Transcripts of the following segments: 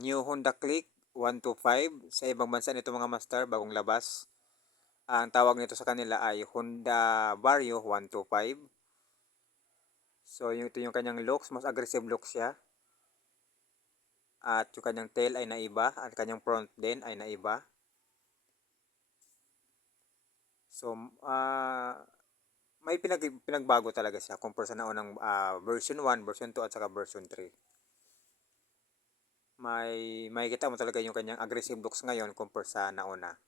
New Honda Click 125. Sa ibang bansa nito mga master, bagong labas. Ang tawag nito sa kanila ay Honda Vario 125. So ito yung kanyang looks, mas aggressive look siya. At yung kanyang tail ay naiba, at kanyang front din ay naiba. So may pinagbago talaga siya kumpara sa naunang version 1, version 2 at saka version 3. May kita mo talaga yung kanyang aggressive looks ngayon kumpara sa nauna.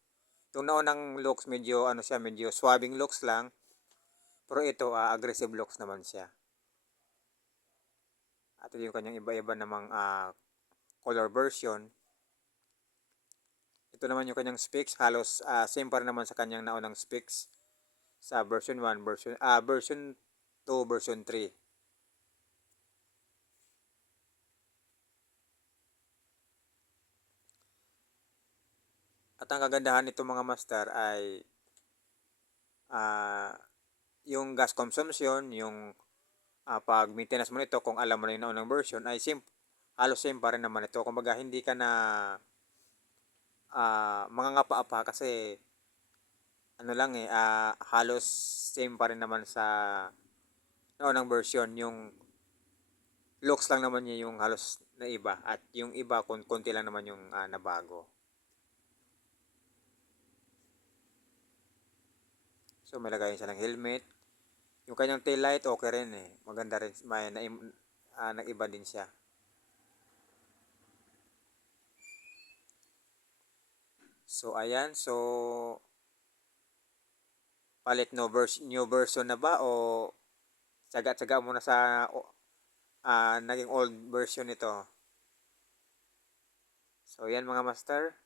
Yung naunang looks medyo ano siya, medyo swabbing looks lang. Pero ito aggressive looks naman siya. At yung kanyang iba-iba namang color version. Ito naman yung kanyang specs, halos same pa rin naman sa kanyang naunang specs sa version 1, version 2, version 3. At ang kagandahan nito mga master ay ah, yung gas consumption, yung pag maintenance mo nito, kung alam mo na yung naunang version, ay halos same pa rin naman ito. Kumbaga hindi ka na mangangapa pa kasi ano lang halos same pa rin naman sa naunang version. Yung looks lang naman niya yung halos na iba, at yung iba konti lang naman yung nabago. So may lagayan siya ng helmet. Yung kanyang tail light okay rin maganda rin, nag-iba din siya. So ayan, so palit new version na ba, o tsaga-tsaga muna sa naging old version nito? So yan mga master.